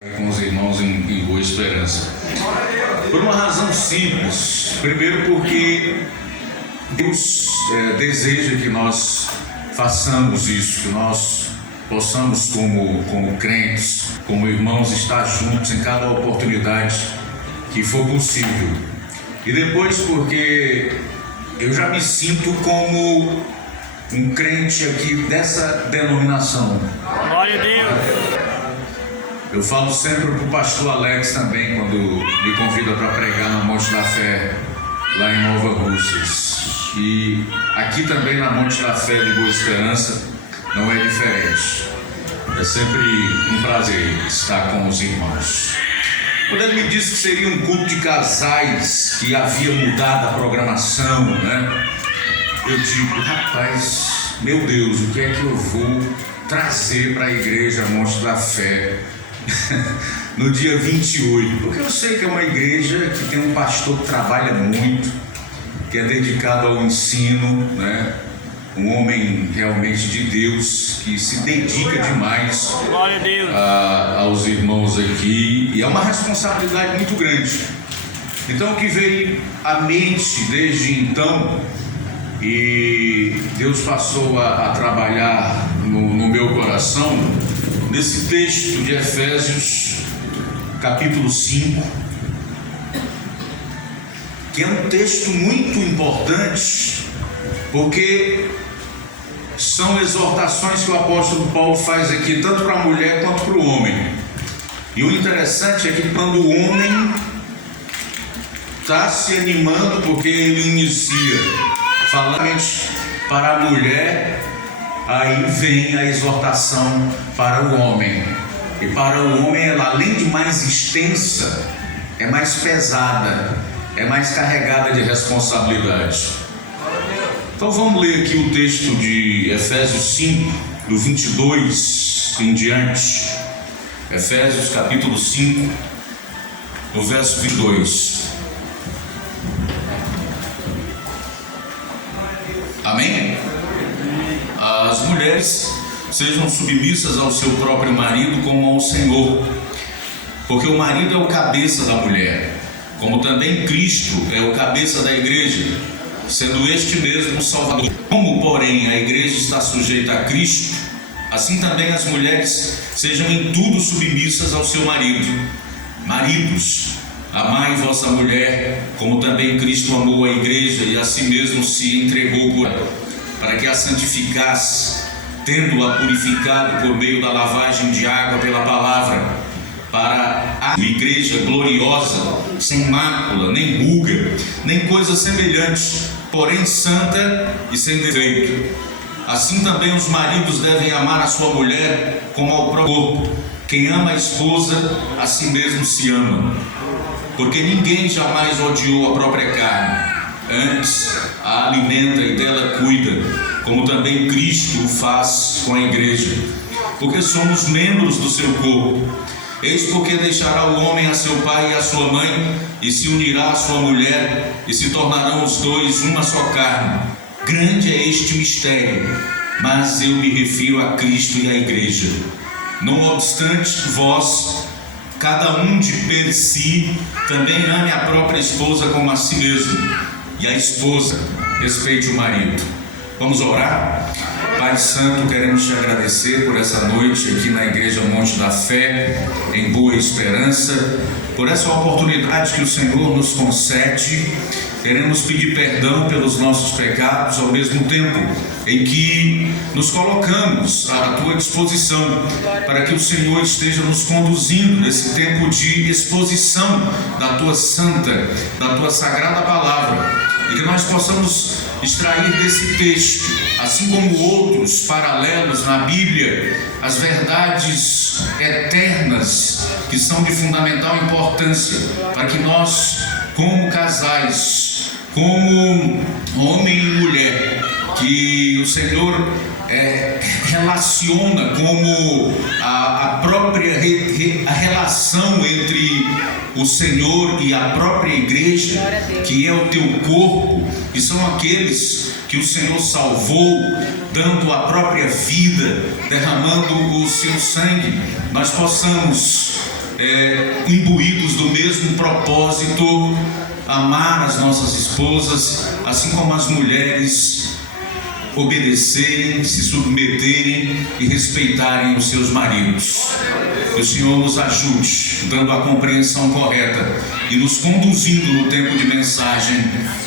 Com os irmãos em Boa Esperança, por uma razão simples. Primeiro, porque Deus deseja que nós façamos isso, que nós possamos, como crentes, como irmãos, estar juntos em cada oportunidade que for possível. E depois, porque eu já me sinto como um crente aqui dessa denominação. Glória a Deus. Eu falo sempre para o pastor Alex também, quando me convida para pregar na Monte da Fé, lá em Nova Russas. E aqui também na Monte da Fé de Boa Esperança não é diferente. É sempre um prazer estar com os irmãos. Quando ele me disse que seria um culto de casais, que havia mudado a programação, né? Eu digo, rapaz, meu Deus, o que é que eu vou trazer para a igreja Monte da Fé no dia 28, porque eu sei que é uma igreja que tem um pastor que trabalha muito, que é dedicado ao ensino, né? Um homem realmente de Deus, que se dedica demais aos irmãos aqui, e é uma responsabilidade muito grande. Então, o que veio à mente desde então, e Deus passou a trabalhar no meu coração, nesse texto de Efésios, capítulo 5, que é um texto muito importante, porque são exortações que o apóstolo Paulo faz aqui, tanto para a mulher quanto para o homem. E o interessante é que quando o homem está se animando, porque ele inicia falando para a mulher, aí vem a exortação para o homem. E para o homem, ela, além de mais extensa, é mais pesada, é mais carregada de responsabilidade. Então vamos ler aqui o texto de Efésios 5, do 22 em diante. Efésios capítulo 5, no verso 22. Amém? As mulheres sejam submissas ao seu próprio marido como ao Senhor, porque o marido é o cabeça da mulher, como também Cristo é o cabeça da igreja, sendo este mesmo o Salvador. Como, porém, a igreja está sujeita a Cristo, assim também as mulheres sejam em tudo submissas ao seu marido. Maridos, amai vossa mulher, como também Cristo amou a igreja e a si mesmo se entregou por ela, para que a santificasse, tendo-a purificado por meio da lavagem de água pela palavra, para a igreja gloriosa, sem mácula, nem ruga, nem coisa semelhante, porém santa e sem defeito. Assim também os maridos devem amar a sua mulher como ao próprio corpo. Quem ama a esposa, a si mesmo se ama, porque ninguém jamais odiou a própria carne, antes a alimenta e dela cuida, como também Cristo o faz com a igreja, porque somos membros do seu corpo. Eis porque deixará o homem a seu pai e a sua mãe, e se unirá à sua mulher, e se tornarão os dois uma só carne. Grande é este mistério, mas eu me refiro a Cristo e à igreja. Não obstante, vós, cada um de per si, também ame a própria esposa como a si mesmo, e a esposa respeite o marido. Vamos orar? Pai Santo, queremos te agradecer por essa noite aqui na Igreja Monte da Fé, em Boa Esperança, por essa oportunidade que o Senhor nos concede. Queremos pedir perdão pelos nossos pecados, ao mesmo tempo em que nos colocamos à tua disposição, para que o Senhor esteja nos conduzindo nesse tempo de exposição da tua santa, da tua sagrada palavra, e que nós possamos extrair desse texto, assim como outros paralelos na Bíblia, as verdades eternas que são de fundamental importância, para que nós, como casais, como homem e mulher, que o Senhor relaciona como a própria a relação entre o Senhor e a própria igreja, que é o teu corpo, que são aqueles que o Senhor salvou, dando a própria vida, derramando o seu sangue. Nós possamos imbuídos do mesmo propósito, amar as nossas esposas, assim como as mulheres obedecerem, se submeterem e respeitarem os seus maridos. Que o Senhor nos ajude, dando a compreensão correta e nos conduzindo no tempo de mensagem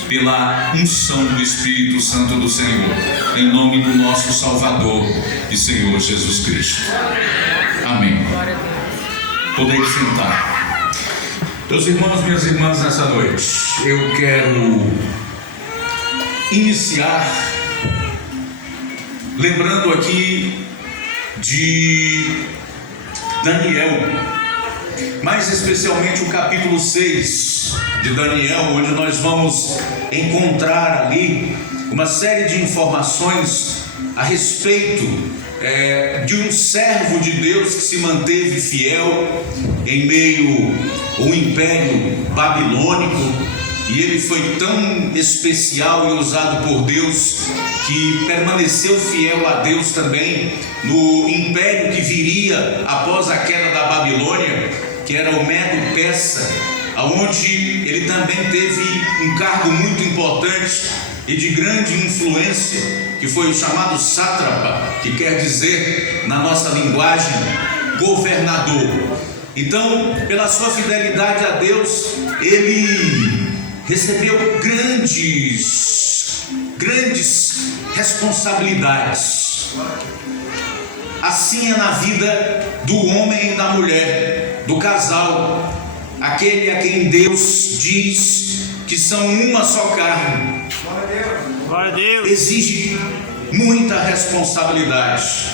pela unção do Espírito Santo do Senhor, em nome do nosso Salvador e Senhor Jesus Cristo. Amém. Podem sentar. Meus irmãos, minhas irmãs, nessa noite eu quero iniciar lembrando aqui de Daniel, mais especialmente o capítulo 6 de Daniel, onde nós vamos encontrar ali uma série de informações a respeito de um servo de Deus que se manteve fiel em meio ao Império Babilônico, e ele foi tão especial e usado por Deus que permaneceu fiel a Deus também no império que viria após a queda da Babilônia, que era o Medo-Persa, onde ele também teve um cargo muito importante e de grande influência, que foi o chamado sátrapa, que quer dizer, na nossa linguagem, governador. Então, pela sua fidelidade a Deus, ele recebeu grandes responsabilidades. Assim é na vida do homem e da mulher, do casal, aquele a quem Deus diz que são uma só carne. Glória a Deus. Exige muita responsabilidade.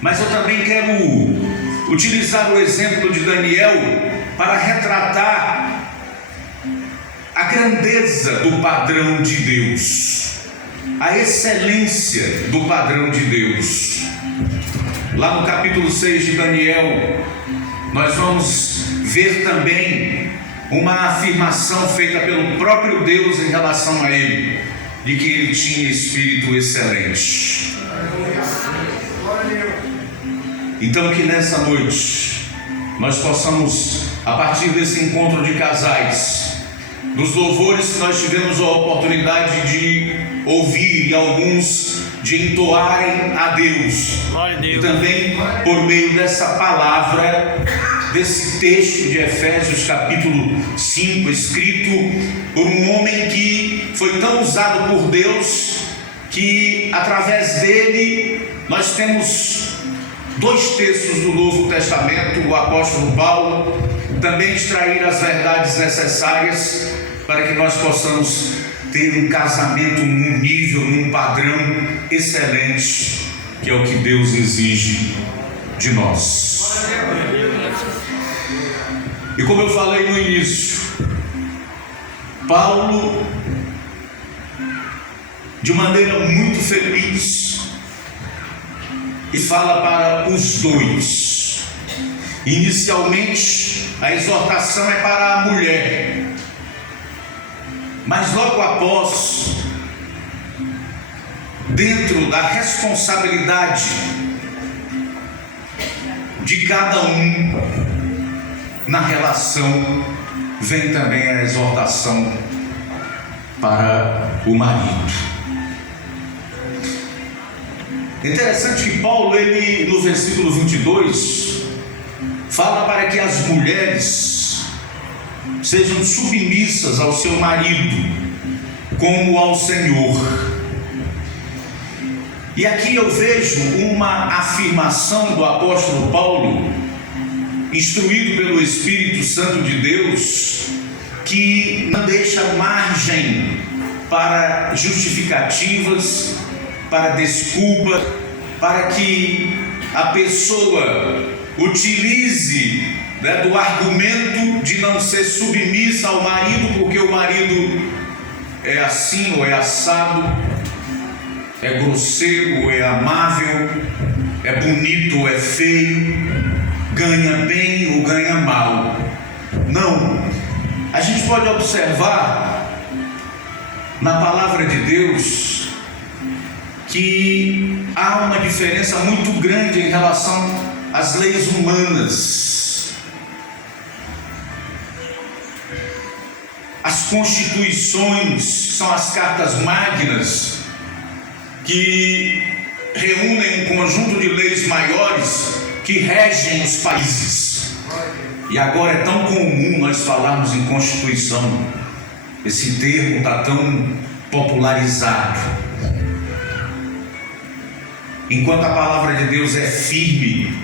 Mas eu também quero utilizar o exemplo de Daniel para retratar a grandeza do padrão de Deus, a excelência do padrão de Deus. Lá no capítulo 6 de Daniel, nós vamos ver também uma afirmação feita pelo próprio Deus em relação a ele, de que ele tinha espírito excelente. Então que nessa noite nós possamos, a partir desse encontro de casais, nos louvores que nós tivemos a oportunidade de ouvir e alguns de entoarem a Deus, e também por meio dessa palavra, desse texto de Efésios capítulo 5, escrito por um homem que foi tão usado por Deus, que através dele nós temos dois textos do Novo Testamento, o apóstolo Paulo, também extrair as verdades necessárias para que nós possamos ter um casamento num nível, num padrão excelente, que é o que Deus exige de nós. E como eu falei no início, Paulo, de maneira muito feliz, e fala para os dois. Inicialmente, a exortação é para a mulher, mas logo após, dentro da responsabilidade de cada um na relação, vem também a exortação para o marido. Interessante que Paulo, ele no versículo 22, fala para que as mulheres sejam submissas ao seu marido, como ao Senhor. E aqui eu vejo uma afirmação do apóstolo Paulo, instruído pelo Espírito Santo de Deus, que não deixa margem para justificativas, para desculpa, para que a pessoa utilize do argumento de não ser submissa ao marido, porque o marido é assim ou é assado, é grosseiro ou é amável, é bonito ou é feio, ganha bem ou ganha mal. Não, a gente pode observar na palavra de Deus que há uma diferença muito grande em relação às leis humanas. as constituições, são as cartas magnas, que reúnem um conjunto de leis maiores que regem os países. E agora é tão comum nós falarmos em Constituição, esse termo está tão popularizado. Enquanto a palavra de Deus é firme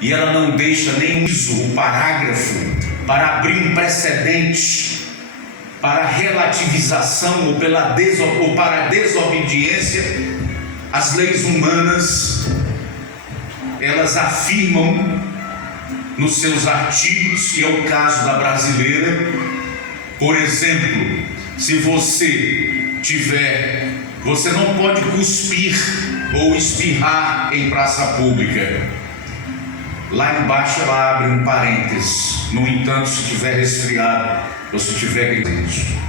e ela não deixa nem um parágrafo para abrir um precedente para relativização ou para a desobediência, as leis humanas, elas afirmam nos seus artigos, e é o caso da brasileira, por exemplo, se você não pode cuspir ou espirrar em praça pública. Lá embaixo ela abre um parênteses: no entanto, se estiver resfriado ou se estiver gritando.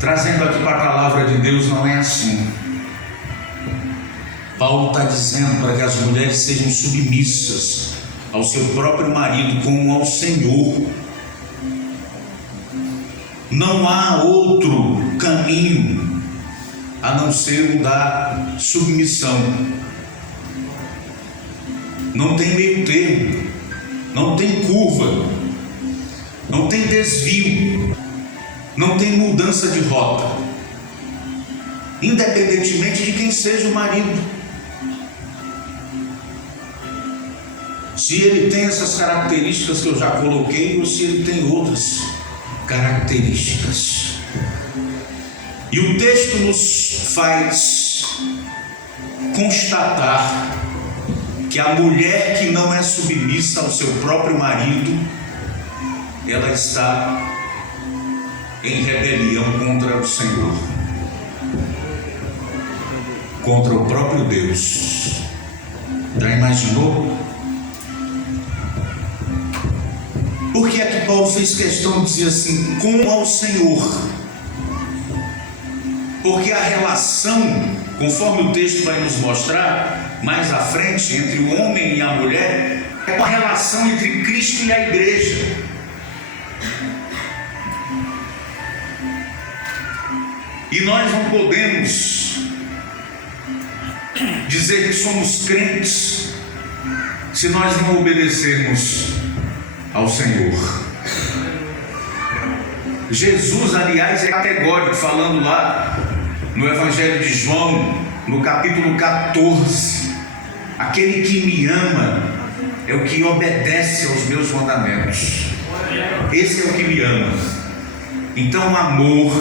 Trazendo aqui para a palavra de Deus, não é assim. Paulo está dizendo para que as mulheres sejam submissas ao seu próprio marido como ao Senhor. Não há outro caminho a não ser o da submissão. Não tem meio termo, não tem curva, não tem desvio, não tem mudança de rota, independentemente de quem seja o marido. Se ele tem essas características que eu já coloquei, ou se ele tem outras características. E o texto nos faz constatar que a mulher que não é submissa ao seu próprio marido, ela está em rebelião contra o Senhor, contra o próprio Deus. Já imaginou? Por que é que Paulo fez questão de dizer assim, como ao Senhor? Porque a relação, conforme o texto vai nos mostrar mais à frente, entre o homem e a mulher, é uma relação entre Cristo e a igreja. E nós não podemos dizer que somos crentes se nós não obedecermos ao Senhor. Jesus, aliás, é categórico, falando lá no Evangelho de João, no capítulo 14: aquele que me ama é o que obedece aos meus mandamentos. Esse é o que me ama. Então, amor,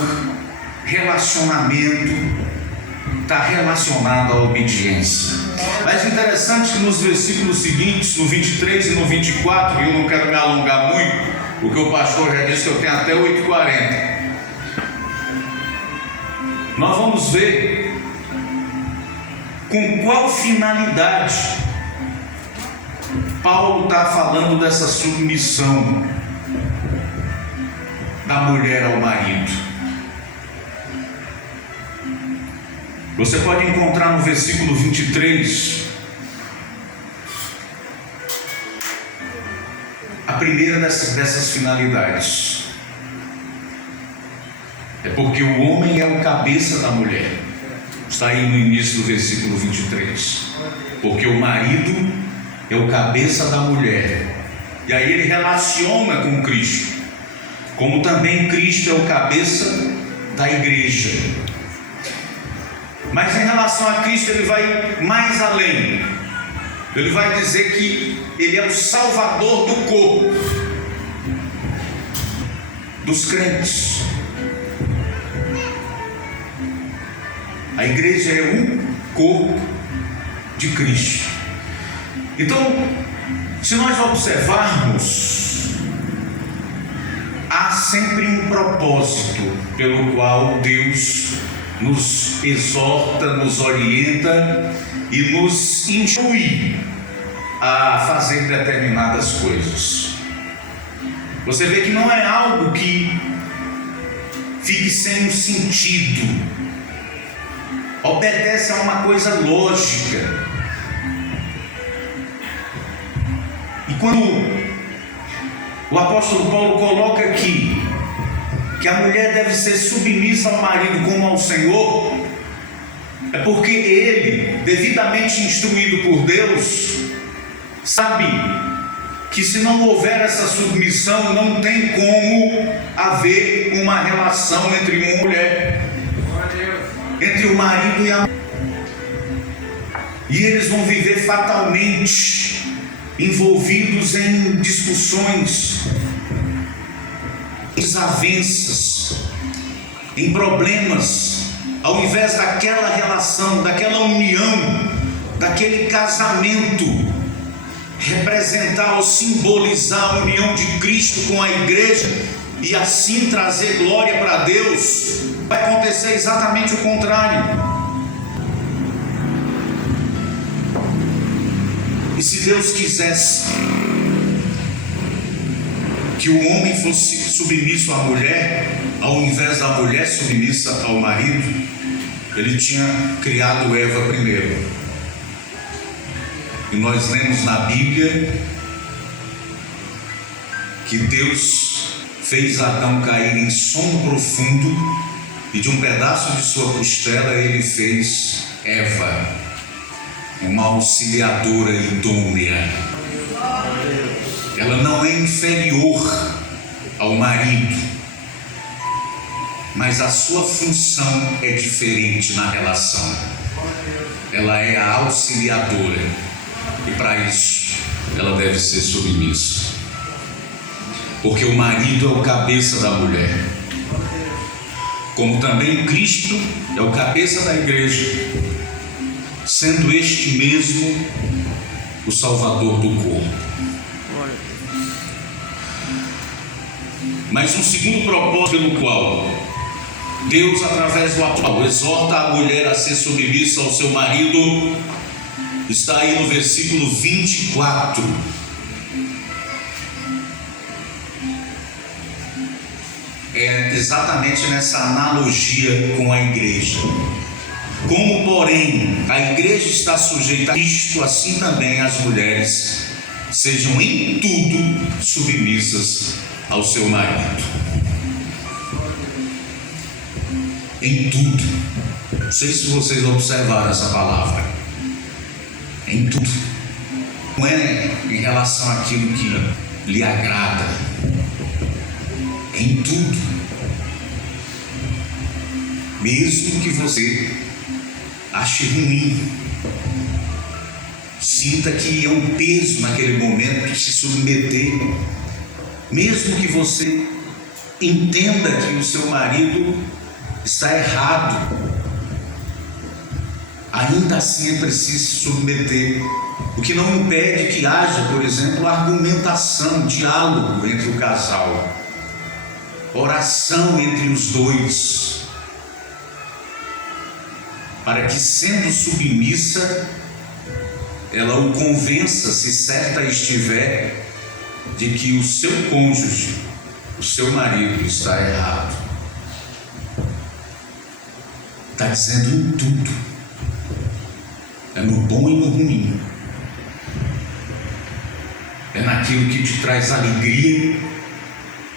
relacionamento está relacionado à obediência. Mas interessante que nos versículos seguintes, no 23 e no 24, e eu não quero me alongar muito, porque o pastor já disse que eu tenho até 8h40, nós vamos ver com qual finalidade Paulo está falando dessa submissão da mulher ao marido. Você pode encontrar no versículo 23 a primeira dessas finalidades. É porque o homem é o cabeça da mulher. Está aí no início do versículo 23. Porque o marido é o cabeça da mulher. E aí ele relaciona com Cristo, como também Cristo é o cabeça da igreja. Mas em relação a Cristo, ele vai mais além. Ele vai dizer que ele é o salvador do corpo dos crentes. A igreja é um corpo de Cristo. Então, se nós observarmos, há sempre um propósito pelo qual Deus nos exorta, nos orienta e nos instrui a fazer determinadas coisas. Você vê que não é algo que fique sem um sentido, obedece a uma coisa lógica. E quando o apóstolo Paulo coloca aqui que a mulher deve ser submissa ao marido como ao Senhor, é porque ele, devidamente instruído por Deus, sabe que se não houver essa submissão, não tem como haver uma relação entre uma mulher, entre o marido e a mulher. E eles vão viver fatalmente envolvidos em discussões, desavenças, em problemas, ao invés daquela relação, daquela união, daquele casamento representar ou simbolizar a união de Cristo com a igreja e assim trazer glória para Deus, vai acontecer exatamente o contrário. E se Deus quisesse que o homem fosse submisso à mulher, ao invés da mulher submissa ao marido, ele tinha criado Eva primeiro. E nós lemos na Bíblia que Deus fez Adão cair em sono profundo e de um pedaço de sua costela ele fez Eva, uma auxiliadora idônea. Ela não é inferior ao marido, mas a sua função é diferente na relação. Ela é a auxiliadora e para isso ela deve ser submissa, porque o marido é o cabeça da mulher, como também Cristo é o cabeça da igreja, sendo este mesmo o Salvador do corpo. Mas um segundo propósito pelo qual Deus, através do apóstolo, exorta a mulher a ser submissa ao seu marido, está aí no versículo 24. É exatamente nessa analogia com a igreja. Como, porém, a igreja está sujeita a Cristo, assim também as mulheres sejam em tudo submissas ao seu marido. Em tudo. Não sei se vocês observaram essa palavra. Em tudo. Não é em relação àquilo que lhe agrada. Em tudo. Mesmo que você ache ruim, sinta que é um peso naquele momento se submeter, mesmo que você entenda que o seu marido está errado, ainda assim é preciso se submeter, o que não impede que haja, por exemplo, argumentação, diálogo entre o casal, oração entre os dois, para que, sendo submissa, ela o convença, se certa estiver, de que o seu cônjuge, o seu marido, está errado. Está dizendo em tudo, é no bom e no ruim, é naquilo que te traz alegria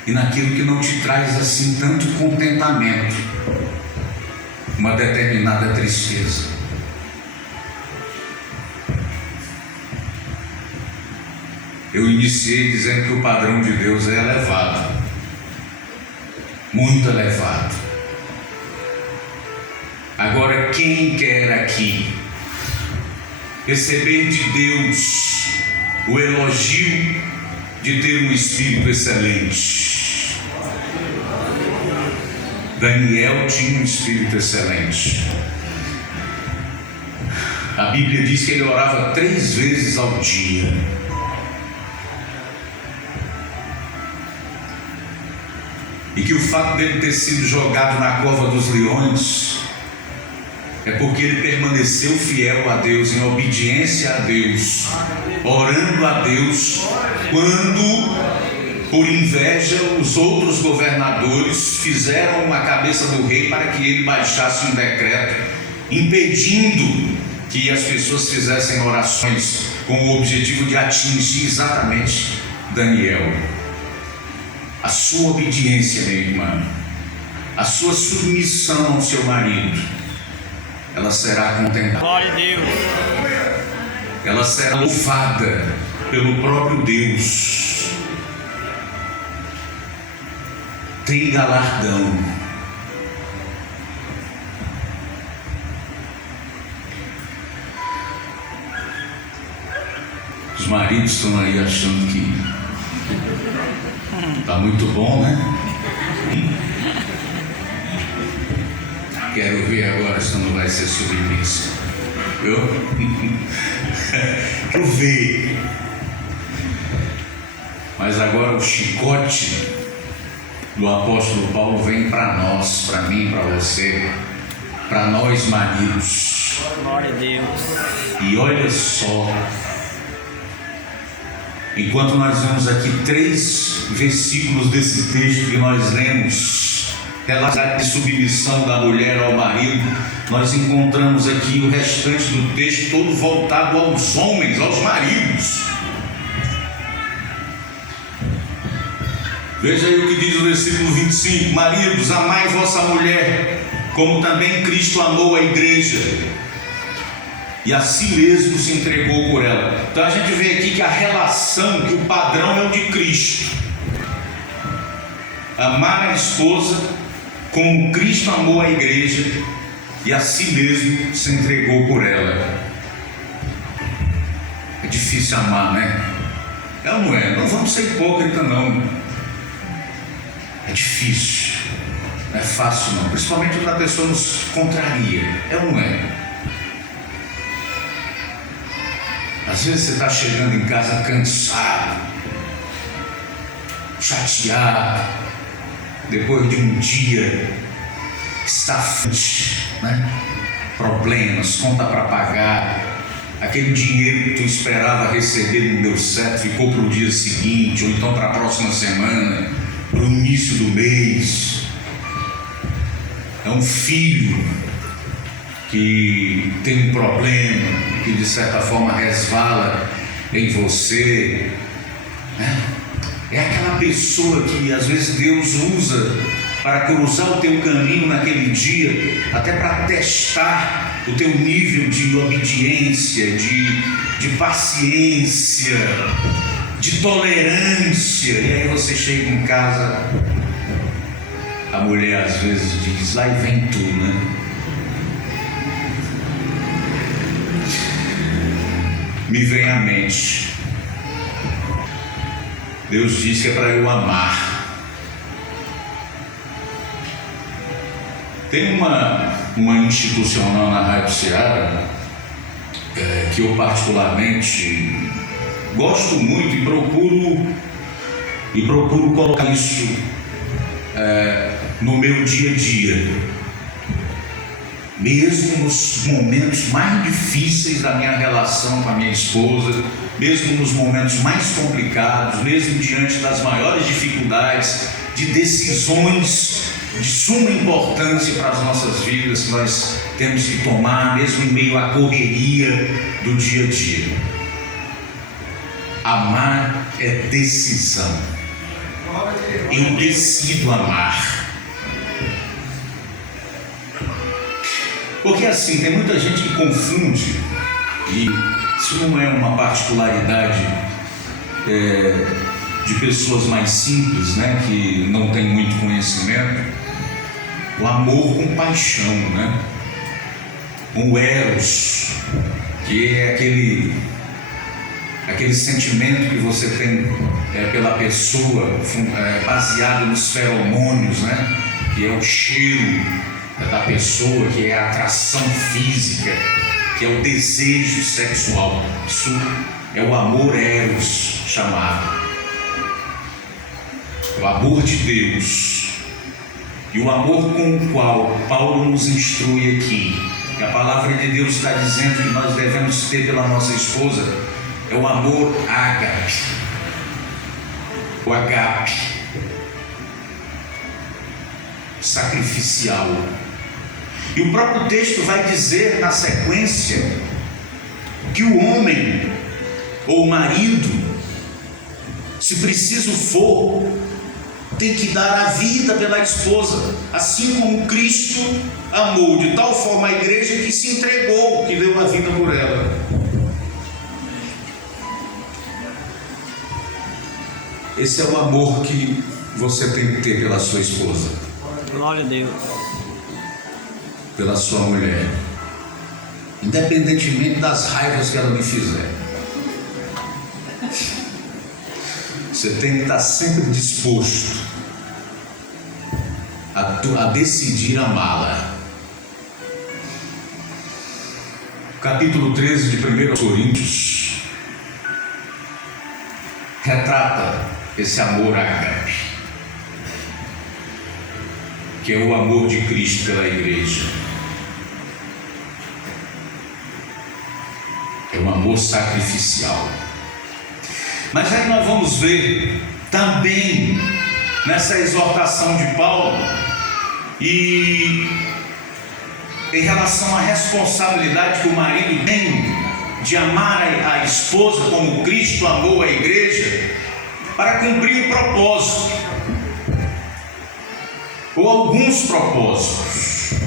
e naquilo que não te traz assim tanto contentamento, uma determinada tristeza. Eu iniciei dizendo que o padrão de Deus é elevado, muito elevado. Agora, quem quer aqui receber de Deus o elogio de ter um espírito excelente? Daniel tinha um espírito excelente. A Bíblia diz que ele orava 3 vezes ao dia. E que o fato dele ter sido jogado na cova dos leões é porque ele permaneceu fiel a Deus, em obediência a Deus, orando a Deus, quando, por inveja, os outros governadores fizeram a cabeça do rei para que ele baixasse um decreto impedindo que as pessoas fizessem orações com o objetivo de atingir exatamente Daniel. A sua obediência, minha irmã, a sua submissão ao seu marido, ela será contemplada. Glória a Deus. Ela será louvada pelo próprio Deus. Tem galardão. Os maridos estão aí achando que está muito bom, né? Quero ver agora se não vai ser submissa. Quero ver. Mas agora o chicote do apóstolo Paulo vem para nós, para mim, para você, para nós maridos. Glória a Deus. E olha só, enquanto nós vemos aqui 3 versículos desse texto que nós lemos, relato de submissão da mulher ao marido, nós encontramos aqui o restante do texto todo voltado aos homens, aos maridos. Veja aí o que diz o versículo 25: maridos, amai vossa mulher, como também Cristo amou a igreja, e a si mesmo se entregou por ela. Então a gente vê aqui que a relação, que o padrão é o de Cristo. Amar a esposa como Cristo amou a igreja e a si mesmo se entregou por ela. É difícil amar, né? É ou não é? Não vamos ser hipócritas, não. É difícil, não é fácil não, principalmente quando a pessoa nos contraria. É ou não é? Às vezes você está chegando em casa cansado, chateado, depois de um dia estafante, né? Problemas, conta para pagar, aquele dinheiro que tu esperava receber não deu certo, ficou para o dia seguinte, ou então para a próxima semana, para o início do mês. É um filho que tem um problema, que de certa forma resvala em você, né? É aquela pessoa que às vezes Deus usa para cruzar o teu caminho naquele dia, até para testar o teu nível de obediência, de paciência, de tolerância. E aí você chega em casa, a mulher às vezes diz: lá e vem tu, né? Me vem à mente, Deus diz que é para eu amar. Tem uma institucional na Rádio Ceará que eu particularmente gosto muito e procuro colocar isso no meu dia a dia, mesmo nos momentos mais difíceis da minha relação com a minha esposa, mesmo nos momentos mais complicados, mesmo diante das maiores dificuldades, de decisões de suma importância para as nossas vidas que nós temos que tomar, mesmo em meio à correria do dia a dia. Amar é decisão. Eu decido amar. Porque assim, tem muita gente que confunde, e isso não é uma particularidade de pessoas mais simples, né, que não têm muito conhecimento, o amor com paixão, né? O eros, que é aquele sentimento que você tem pela pessoa, baseado nos feromônios, né? Que é o cheiro da pessoa, que é a atração física, que é o desejo sexual. Isso é o amor eros chamado, o amor de Deus. E o amor com o qual Paulo nos instrui aqui, que a palavra de Deus está dizendo que nós devemos ter pela nossa esposa, é o amor ágape, o agape, sacrificial. E o próprio texto vai dizer na sequência que o homem ou o marido, se preciso for, tem que dar a vida pela esposa, assim como Cristo amou de tal forma a igreja que se entregou, que deu a vida por ela. Esse é o amor que você tem que ter pela sua esposa. Glória a Deus. Pela sua mulher. Independentemente das raivas que ela me fizer. Você tem que estar sempre disposto a decidir amá-la. Capítulo 13 de 1 Coríntios retrata esse amor ágape, que é o amor de Cristo pela igreja. É um amor sacrificial. Mas aí nós vamos ver também nessa exortação de Paulo e em relação à responsabilidade que o marido tem de amar a esposa como Cristo amou a igreja, para cumprir um propósito ou alguns propósitos.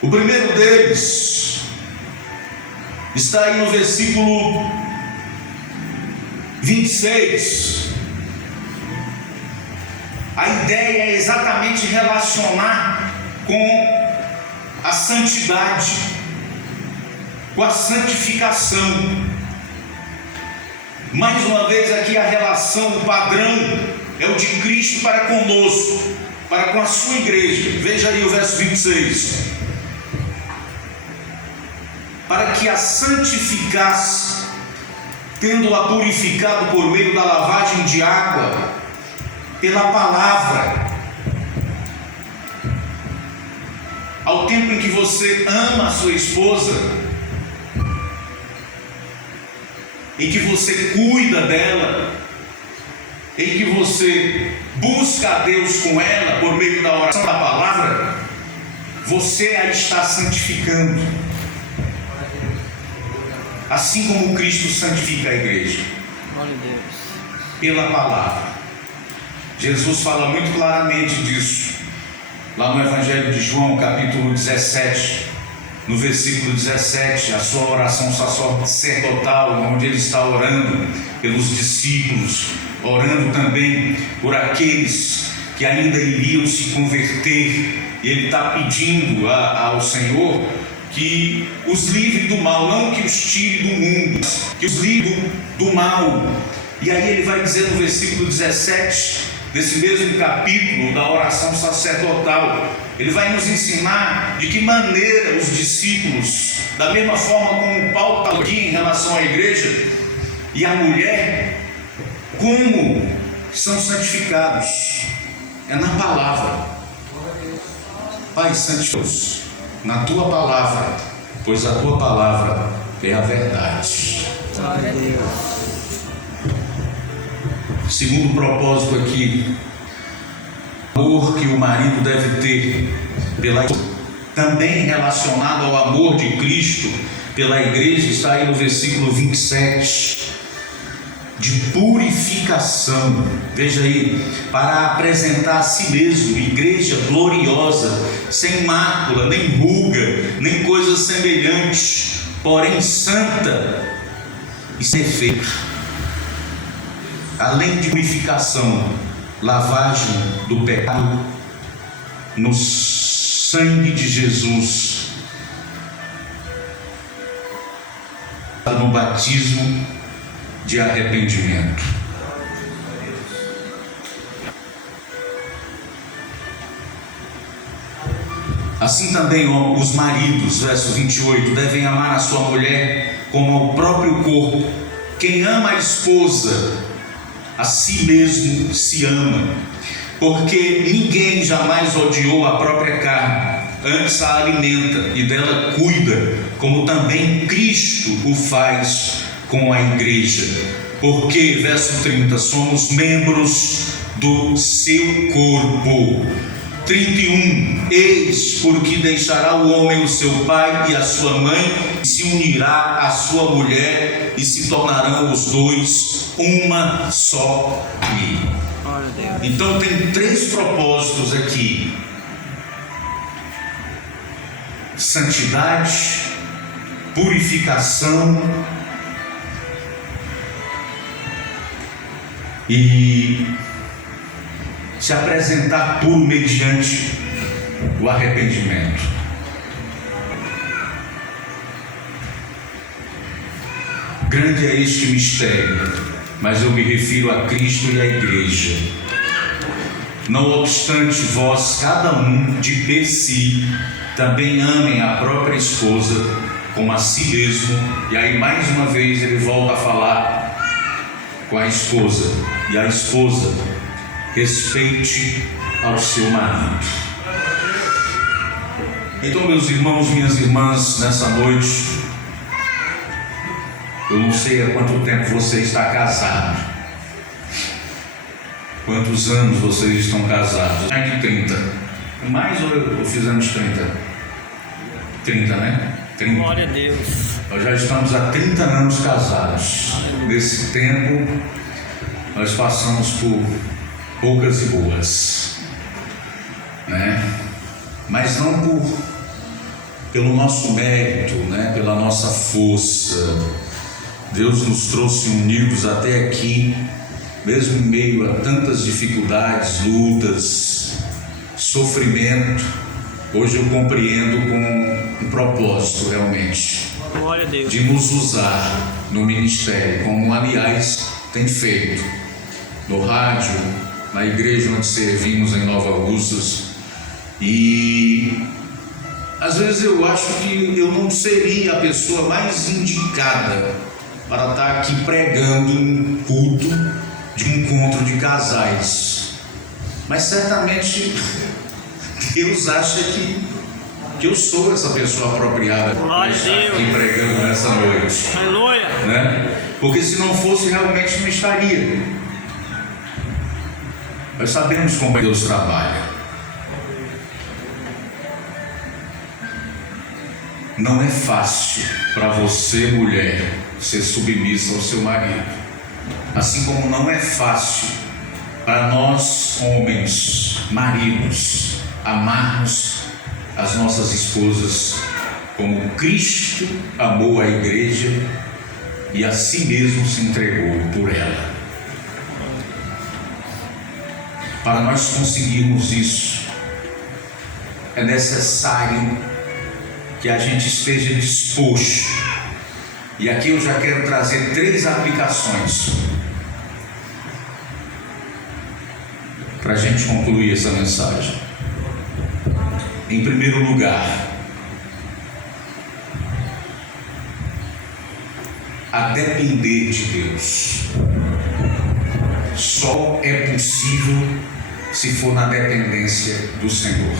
O primeiro deles está aí no versículo 26. A ideia é exatamente relacionar com a santidade, com a santificação. Mais uma vez aqui a relação, o padrão é o de Cristo para conosco, para com a sua igreja. Veja aí o verso 26. Para que a santificasse, tendo-a purificado por meio da lavagem de água, pela palavra. Ao tempo em que você ama a sua esposa, em que você cuida dela, em que você busca a Deus com ela por meio da oração da palavra, você a está santificando, assim como Cristo santifica a igreja. Glória a Deus. Pela palavra. Jesus fala muito claramente disso lá no Evangelho de João, capítulo 17, no versículo 17, a sua oração sacerdotal, onde ele está orando pelos discípulos, orando também por aqueles que ainda iriam se converter, e ele está pedindo ao Senhor que os livre do mal, não que os tire do mundo, que os livre do mal. E aí ele vai dizer no versículo 17 desse mesmo capítulo da oração sacerdotal, ele vai nos ensinar de que maneira os discípulos, da mesma forma como Paulo está aqui em relação à igreja e à mulher, como são santificados. É na palavra. Pai, santifica-os na tua palavra, pois a tua palavra é a verdade. Glória a Deus. Segundo propósito aqui, o amor que o marido deve ter pela igreja, também relacionado ao amor de Cristo pela igreja, está aí no versículo 27, de purificação. Veja aí, para apresentar a si mesmo igreja gloriosa, sem mácula, nem ruga, nem coisa semelhante, porém santa e perfeita. Além de purificação, lavagem do pecado no sangue de Jesus, no batismo de arrependimento. Assim também os maridos, verso 28, devem amar a sua mulher como ao próprio corpo. Quem ama a esposa, a si mesmo se ama, porque ninguém jamais odiou a própria carne, antes a alimenta e dela cuida, como também Cristo o faz com a igreja. Porque, verso 30, somos membros do seu corpo. 31, eis porque deixará o homem o seu pai e a sua mãe, e se unirá à sua mulher, e se tornarão os dois uma só carne. Glória a Deus. Então tem 3 propósitos aqui: santidade, purificação e se apresentar puro mediante o arrependimento. Grande é este mistério, mas eu me refiro a Cristo e à Igreja. Não obstante, vós, cada um de per si, também amem a própria esposa como a si mesmo. E aí mais uma vez ele volta a falar com a esposa. E a esposa respeite ao seu marido. Então, meus irmãos, minhas irmãs, nessa noite, eu não sei há quanto tempo você está casado. Quantos anos vocês estão casados? Mais de 30. Mais ou fizemos 30? 30, né? 30. Glória a Deus. Nós já estamos há 30 anos casados. Nesse tempo, nós passamos por poucas e boas, né? Mas não pelo nosso mérito, né? Pela nossa força. Deus nos trouxe unidos até aqui, mesmo em meio a tantas dificuldades, lutas, sofrimento. Hoje eu compreendo com um propósito realmente, Glória a Deus. de nos usar no ministério, como aliás tem feito no rádio, na igreja onde servimos em Nova Russas. E às vezes eu acho que eu não seria a pessoa mais indicada para estar aqui pregando um culto de um encontro de casais, mas certamente Deus acha que eu sou essa pessoa apropriada para estar aqui pregando nessa noite. Aleluia. Né? Porque se não fosse, realmente não estaria. Nós sabemos como Deus trabalha. Não é fácil para você, mulher, ser submissa ao seu marido, assim como não é fácil para nós, homens, maridos, amarmos as nossas esposas como Cristo amou a igreja e a si mesmo se entregou por ela. Para nós conseguirmos isso, é necessário que a gente esteja disposto. E aqui eu já quero trazer 3 aplicações para a gente concluir essa mensagem. Em primeiro lugar, a depender de Deus. Só é possível se for na dependência do Senhor.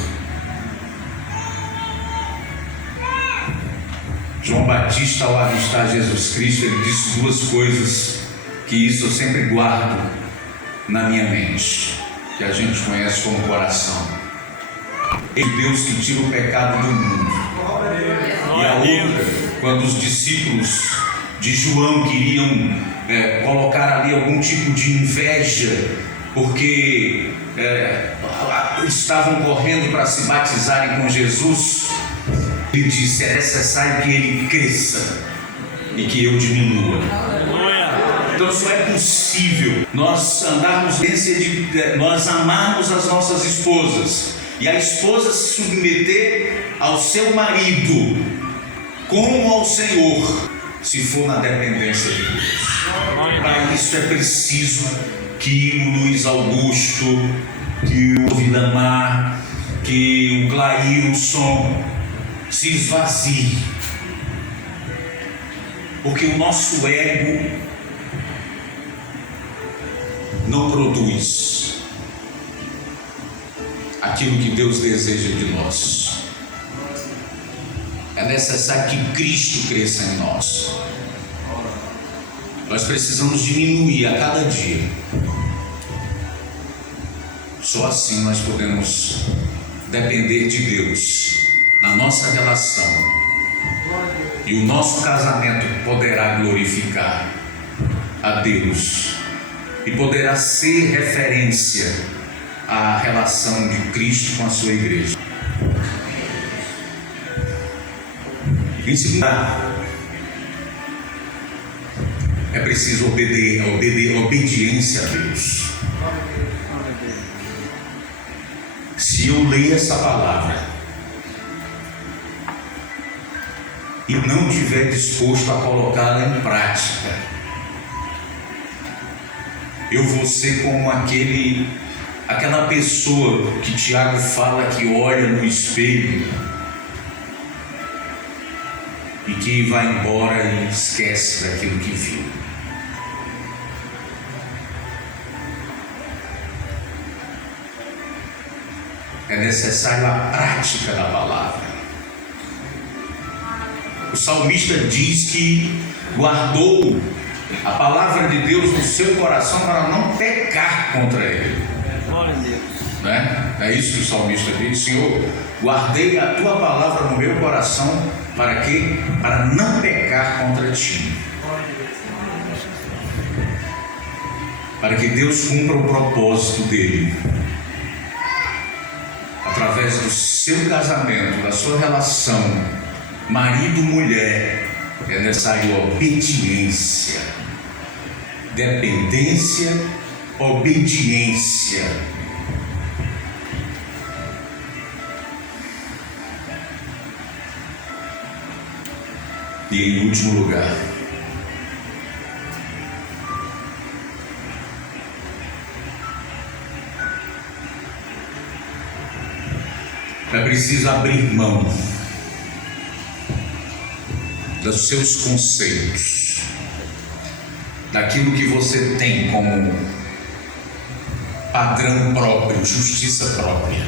João Batista, ao avistar Jesus Cristo, ele disse 2 coisas que isso eu sempre guardo na minha mente, que a gente conhece como coração. É Deus que tira o pecado do mundo. E a outra, quando os discípulos de João queriam colocar ali algum tipo de inveja, porque estavam correndo para se batizarem com Jesus, ele disse: é necessário que ele cresça e que eu diminua. Então só é possível nós andarmos nós amarmos as nossas esposas e a esposa se submeter ao seu marido como ao Senhor, se for na dependência de Deus. Para isso é preciso que o Luiz Augusto, que o Vidamar, que o Glailson se esvazie, porque o nosso ego não produz aquilo que Deus deseja de nós. É necessário que Cristo cresça em nós. Nós precisamos diminuir a cada dia. Só assim nós podemos depender de Deus na nossa relação, e o nosso casamento poderá glorificar a Deus e poderá ser referência à relação de Cristo com a sua igreja. Em segundo lugar, é preciso obediência a Deus. Se eu ler essa palavra e não estiver disposto a colocá-la em prática, eu vou ser como aquela pessoa que Tiago fala que olha no espelho e que vai embora e esquece daquilo que viu. É necessário a prática da palavra. O salmista diz que guardou a palavra de Deus no seu coração para não pecar contra ele. Glória a Deus. Né? É isso que o salmista diz: Senhor, guardei a tua palavra no meu coração, para quê? Para não pecar contra ti. Para que Deus cumpra o propósito dele. Através do seu casamento, da sua relação marido-mulher, é necessário obediência, dependência, obediência. E em último lugar, é preciso abrir mão dos seus conceitos, daquilo que você tem como padrão próprio, justiça própria.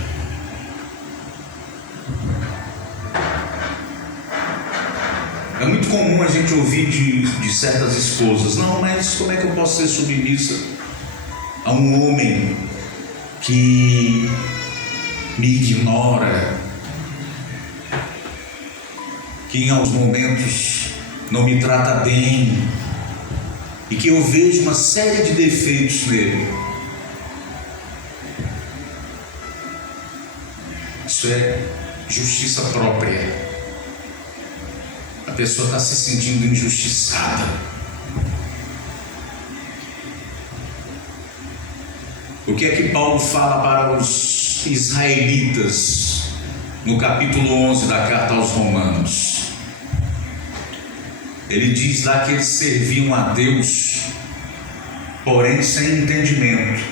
É muito comum a gente ouvir de certas esposas: não, mas como é que eu posso ser submissa a um homem que me ignora, que em alguns momentos não me trata bem e que eu vejo uma série de defeitos nele? Isso é justiça própria. A pessoa está se sentindo injustiçada. O que é que Paulo fala para os israelitas no capítulo 11 da carta aos Romanos? Ele diz lá que eles serviam a Deus, porém sem entendimento.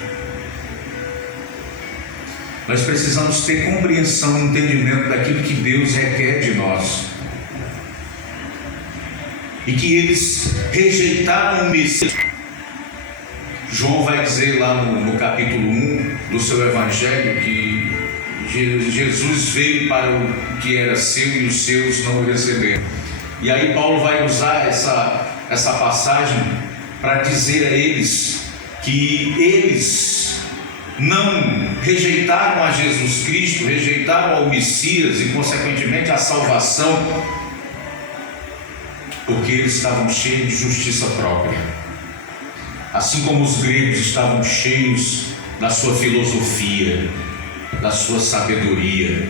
Nós precisamos ter compreensão e entendimento daquilo que Deus requer de nós. E que eles rejeitaram o Messias. João vai dizer lá no capítulo 1 do seu evangelho que Jesus veio para o que era seu e os seus não o receberam. E aí Paulo vai usar essa passagem para dizer a eles que eles não rejeitaram a Jesus Cristo, rejeitaram ao Messias e consequentemente a salvação, porque eles estavam cheios de justiça própria, assim como os gregos estavam cheios da sua filosofia, da sua sabedoria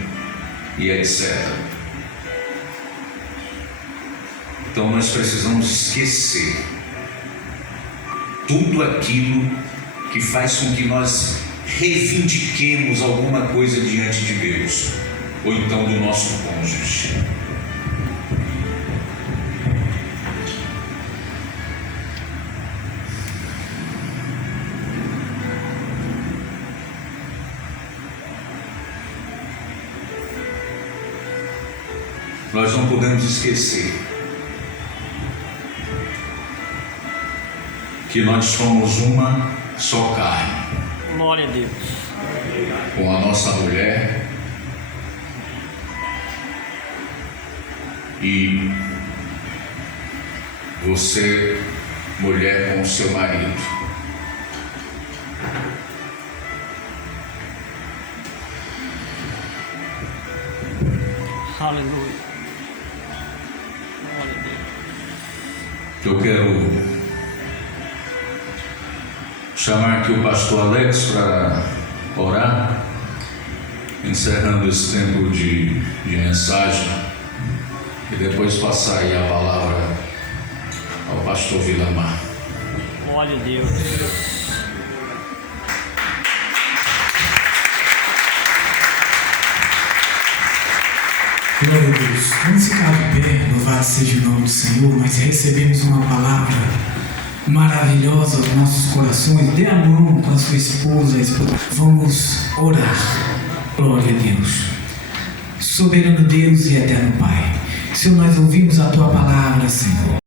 e etc. Então nós precisamos esquecer tudo aquilo que faz com que nós reivindiquemos alguma coisa diante de Deus, ou então do nosso cônjuge. Nós não podemos esquecer que nós somos uma só carne. Glória a Deus. Com a nossa mulher e você, mulher, com o seu marido. Aleluia. Glória a Deus. Eu quero chamar aqui o pastor Alex para orar, encerrando esse tempo de mensagem, e depois passar aí a palavra ao pastor Vilamar. Glória a Deus. Glória a Deus. Vamos ficar de pé, louvado seja o nome do Senhor. Nós recebemos uma palavra maravilhosa aos nossos corações. Dê a mão com a sua esposa. Vamos orar. Glória a Deus. Soberano Deus e eterno Pai, Senhor, nós ouvimos a Tua palavra, Senhor.